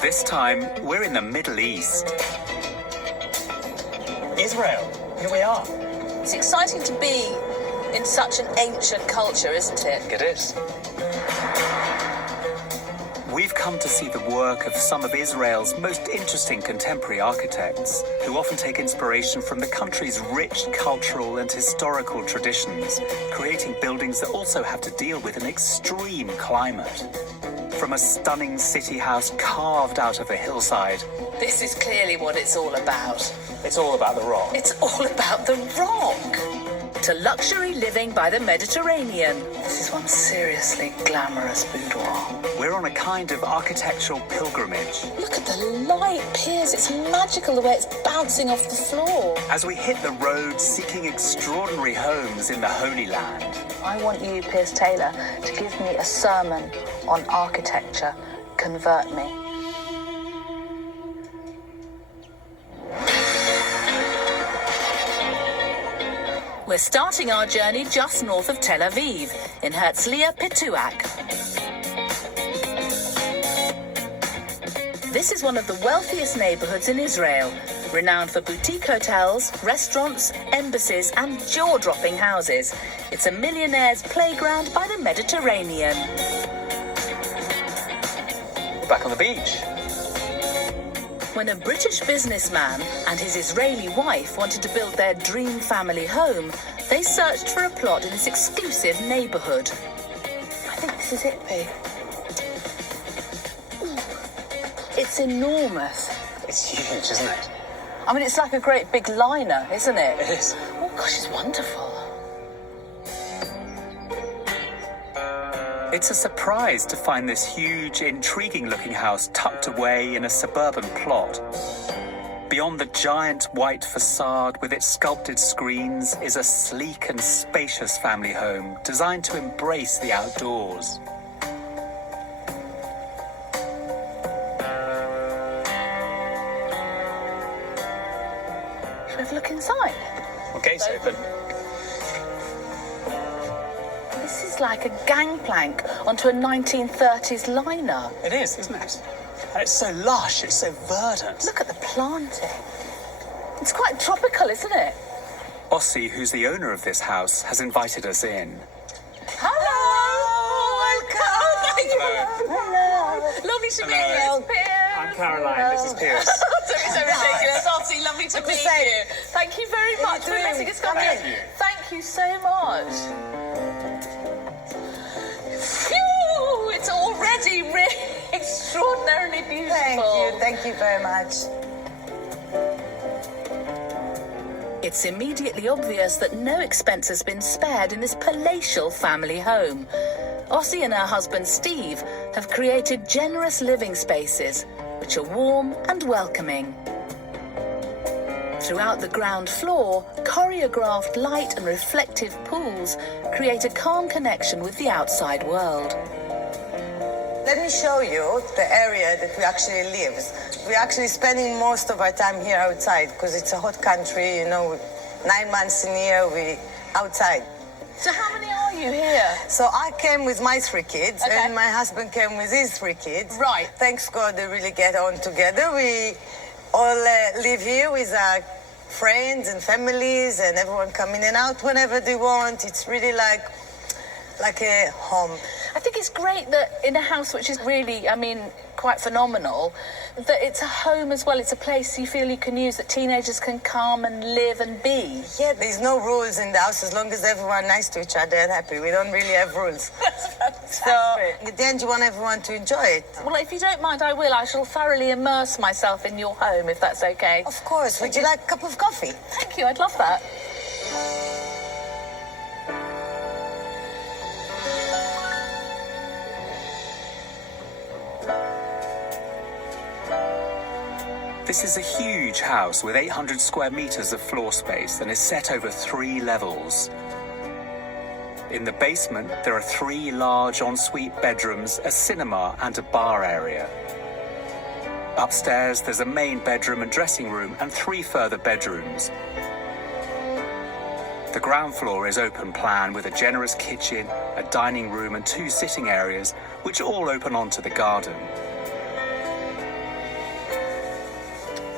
This time, we're in the Middle East. Israel, here we are. It's exciting to be in such an ancient culture, isn't it? It is. We've come to see the work of some of Israel's most interesting contemporary architects, who often take inspiration from the country's rich cultural and historical traditions, creating buildings that also have to deal with an extreme climate. From a stunning city house carved out of a hillside. This is clearly what it's all about. It's all about the rock. It's all about the rock. To luxury living by the Mediterranean. This is one seriously glamorous boudoir. We're on a kind of architectural pilgrimage. Look at the light, Piers. It's magical the way it's bouncing off the floor. As we hit the road seeking extraordinary homes in the Holy Land. I want you, Piers Taylor, to give me a sermon on architecture. Convert me. We're starting our journey just north of Tel Aviv, in Herzliya, Pituach. This is one of the wealthiest neighborhoods in Israel, renowned for boutique hotels, restaurants, embassies, and jaw-dropping houses. It's a millionaire's playground by the Mediterranean. We're back on the beach. When a British businessman and his Israeli wife wanted to build their dream family home, they searched for a plot in this exclusive neighborhood. I think this is it, P. It's enormous. It's huge, isn't it? I mean, it's like a great big liner, isn't it? It is. Oh, gosh, it's wonderful. It's a surprise to find this huge, intriguing-looking house tucked away in a suburban plot. Beyond the giant white facade with its sculpted screens is a sleek and spacious family home designed to embrace the outdoors. Should we have a look inside? Well, gate's open. This is like a gangplank onto a 1930s liner. It is, isn't it? And it's so lush, it's so verdant. Look at the planting. It's quite tropical, isn't it? Ossie, who's the owner of this house, has invited us in. Hello! Welcome! Hello! Lovely to meet you, Piers. I'm Caroline, this is Piers. Don't be so ridiculous. Ossie, lovely to meet you. Thank you very much for letting us come in. Thank you so much. Phew! It's already really extraordinarily beautiful. Thank you very much. It's immediately obvious that no expense has been spared in this palatial family home. Ossie and her husband Steve have created generous living spaces, which are warm and welcoming. Throughout the ground floor, choreographed light and reflective pools create a calm connection with the outside world. Let me show you the area that we actually live. We're actually spending most of our time here outside because it's a hot country, you know, 9 months in a year we outside. So how many are you here? So I came with my 3 kids and my husband came with his 3 kids. Right. Thanks God they really get on together. We all live here with our friends and families and everyone come in and out whenever they want. It's really like a home. I think it's great that in a house which is really, I mean, quite phenomenal, that it's a home as well. It's a place you feel you can use, that teenagers can come and live and be. Yeah, there's no rules in the house as long as everyone nice to each other and happy. We don't really have rules. That's fantastic. So at the end, you want everyone to enjoy it. Well, if you don't mind, I will. I shall thoroughly immerse myself in your home, if that's okay. Of course. Would you like a cup of coffee? Thank you. I'd love that. This is a huge house with 800 square meters of floor space and is set over 3 levels. In the basement, there are 3 large ensuite bedrooms, a cinema and a bar area. Upstairs, there's a main bedroom and dressing room and 3 further bedrooms. The ground floor is open plan with a generous kitchen, a dining room and 2 sitting areas, which all open onto the garden.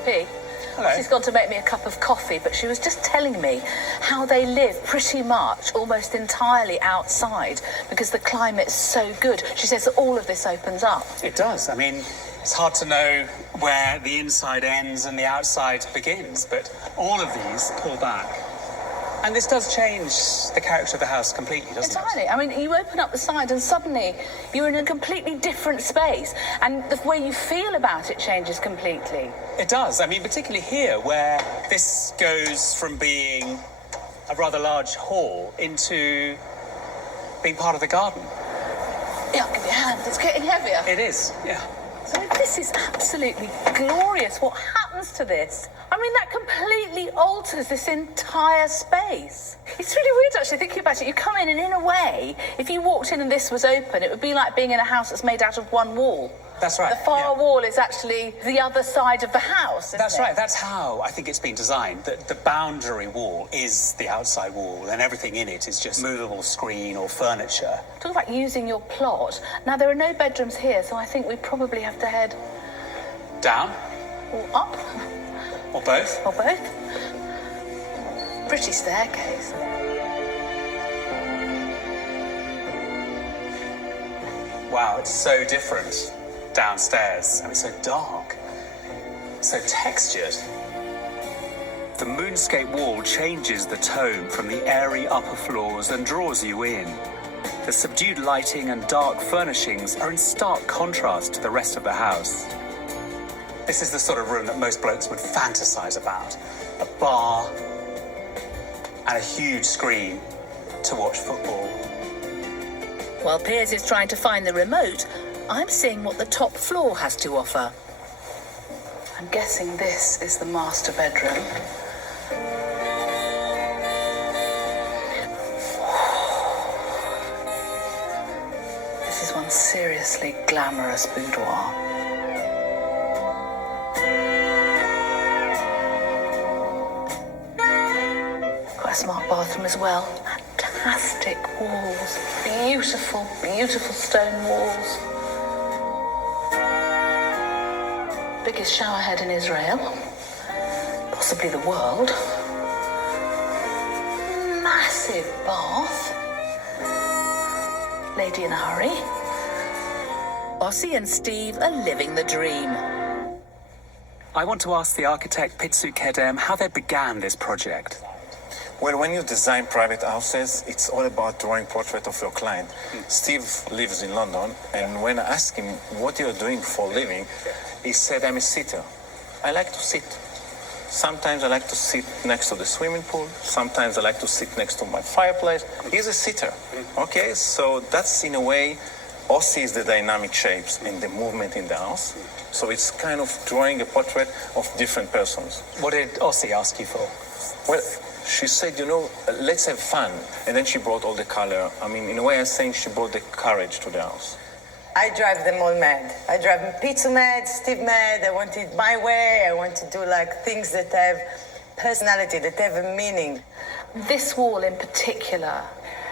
P, Hello. she's gone to make me a cup of coffee, but she was just telling me how they live pretty much almost entirely outside because the climate's so good. She says that all of this opens up. It does. I mean, it's hard to know where the inside ends and the outside begins, but all of these pull back. And this does change the character of the house completely, doesn't Entirely. I mean, you open up the side and suddenly you're in a completely different space, and the way you feel about it changes completely. It does. I mean, particularly here, where this goes from being a rather large hall into being part of the garden. Yeah, I'll give you a hand. It's getting heavier. It is, yeah. So this is absolutely glorious. What happens to this? I mean, that completely alters this entire space. It's really weird, actually, thinking about it. You come in, and in a way, if you walked in and this was open, it would be like being in a house that's made out of one wall. That's right. The far yeah. wall is actually the other side of the house, isn't That's it? right. That's how I think it's been designed. The boundary wall is the outside wall, and everything in it is just movable screen or furniture. Talk about using your plot. Now, there are no bedrooms here, so I think we probably have to head Down or up or both. or both. Pretty staircase. Wow, it's so different downstairs. I mean, so dark, so textured. The moonscape wall changes the tone from the airy upper floors and draws you in. The subdued lighting and dark furnishings are in stark contrast to the rest of the house. This is the sort of room that most blokes would fantasize about. A bar and a huge screen to watch football. While Piers is trying to find the remote, I'm seeing what the top floor has to offer. I'm guessing this is the master bedroom. This is one seriously glamorous boudoir. Quite a smart bathroom as well. Fantastic walls. Beautiful, beautiful stone walls. Biggest shower head in Israel. Possibly the world. Massive bath. Lady in a hurry. Ossie and Steve are living the dream. I want to ask the architect Pituach how they began this project. Well, when you design private houses, it's all about drawing portrait of your client. Steve lives in London, and when I asked him what you're doing for a living, he said, I'm a sitter. I like to sit. Sometimes I like to sit next to the swimming pool. Sometimes I like to sit next to my fireplace. He's a sitter. Okay, so that's in a way, Ossie is the dynamic shapes and the movement in the house. So it's kind of drawing a portrait of different persons. What did Ossie ask you for? Well, she said, let's have fun. And then she brought all the color. I mean, in a way, I think she brought the courage to the house. I drive them all mad. I drive Pizza mad, Steve mad. I want it my way. I want to do like things that have personality, that have a meaning. This wall in particular,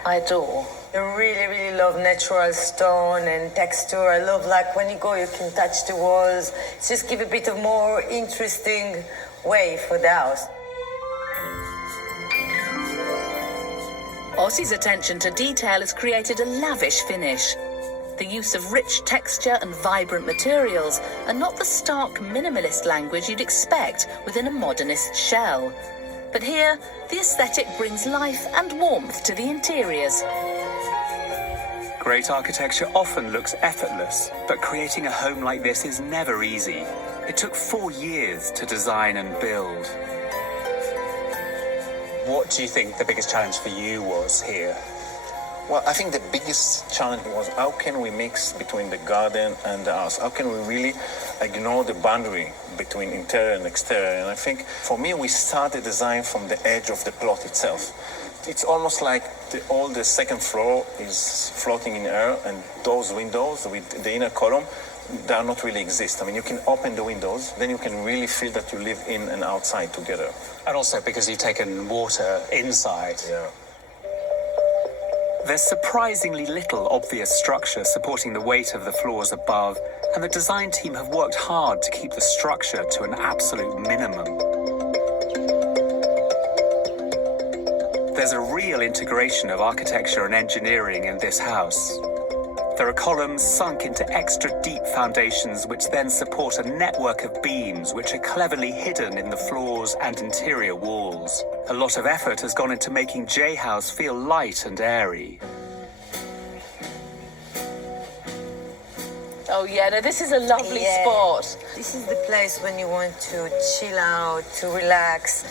I adore. I really, really love natural stone and texture. I love like when you go, you can touch the walls. It's just give a bit of more interesting way for the house. Ossie's attention to detail has created a lavish finish. The use of rich texture and vibrant materials are not the stark minimalist language you'd expect within a modernist shell. But here, the aesthetic brings life and warmth to the interiors. Great architecture often looks effortless, but creating a home like this is never easy. It took 4 years to design and build. What do you think the biggest challenge for you was here? Well, I think the biggest challenge was how can we mix between the garden and the house? How can we really ignore the boundary between interior and exterior? And I think for me, we start the design from the edge of the plot itself. It's almost like all the second floor is floating in air, and those windows with the inner column they are not really exist. I mean, you can open the windows, then you can really feel that you live in and outside together. And also because you've taken water inside. Yeah. There's surprisingly little obvious structure supporting the weight of the floors above, and the design team have worked hard to keep the structure to an absolute minimum. There's a real integration of architecture and engineering in this house. There are columns sunk into extra deep foundations which then support a network of beams which are cleverly hidden in the floors and interior walls. A lot of effort has gone into making J House feel light and airy. Oh yeah, no, this is a lovely Yeah. spot. This is the place when you want to chill out, to relax,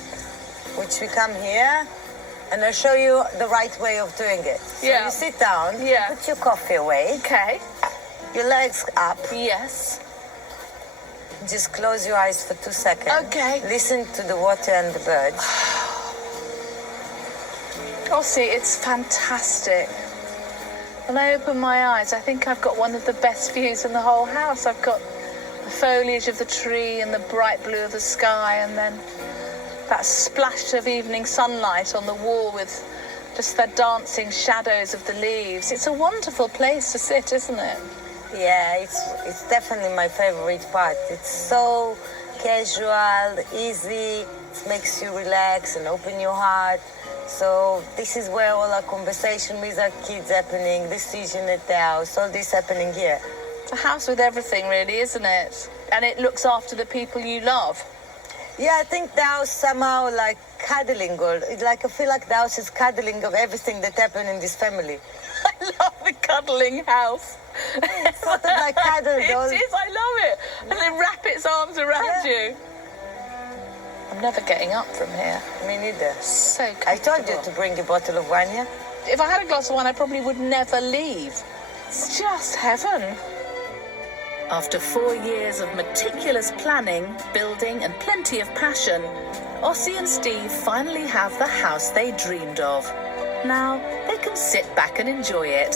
which we come here, and I'll show you the right way of doing it. So Yeah. you sit down, Yeah. put your coffee away, Okay. your legs up, Yes. just close your eyes for 2 seconds. Okay. Listen to the water and the birds. Oh, see, it's fantastic. When I open my eyes, I think I've got one of the best views in the whole house. I've got the foliage of the tree and the bright blue of the sky, and then that splash of evening sunlight on the wall with just the dancing shadows of the leaves. It's a wonderful place to sit, isn't it? Yeah, it's definitely my favorite part. It's so casual, easy, it makes you relax and open your heart. So this is where all our conversation with our kids happening, decision at the house, all this happening here. It's a house with everything, really, isn't it? And it looks after the people you love. Yeah, I think the house somehow like cuddling, or it's like I feel like the house is cuddling of everything that happened in this family. I love the cuddling house. It's sort of like cuddle doll. It is, I love it. And then wrap its arms around Yeah. you. I'm never getting up from here. Me neither. So I told you comfortable. to bring a bottle of wine here. If I had a glass of wine, I probably would never leave. It's just heaven. After 4 years of meticulous planning, building, and plenty of passion, Ossie and Steve finally have the house they dreamed of. Now they can sit back and enjoy it.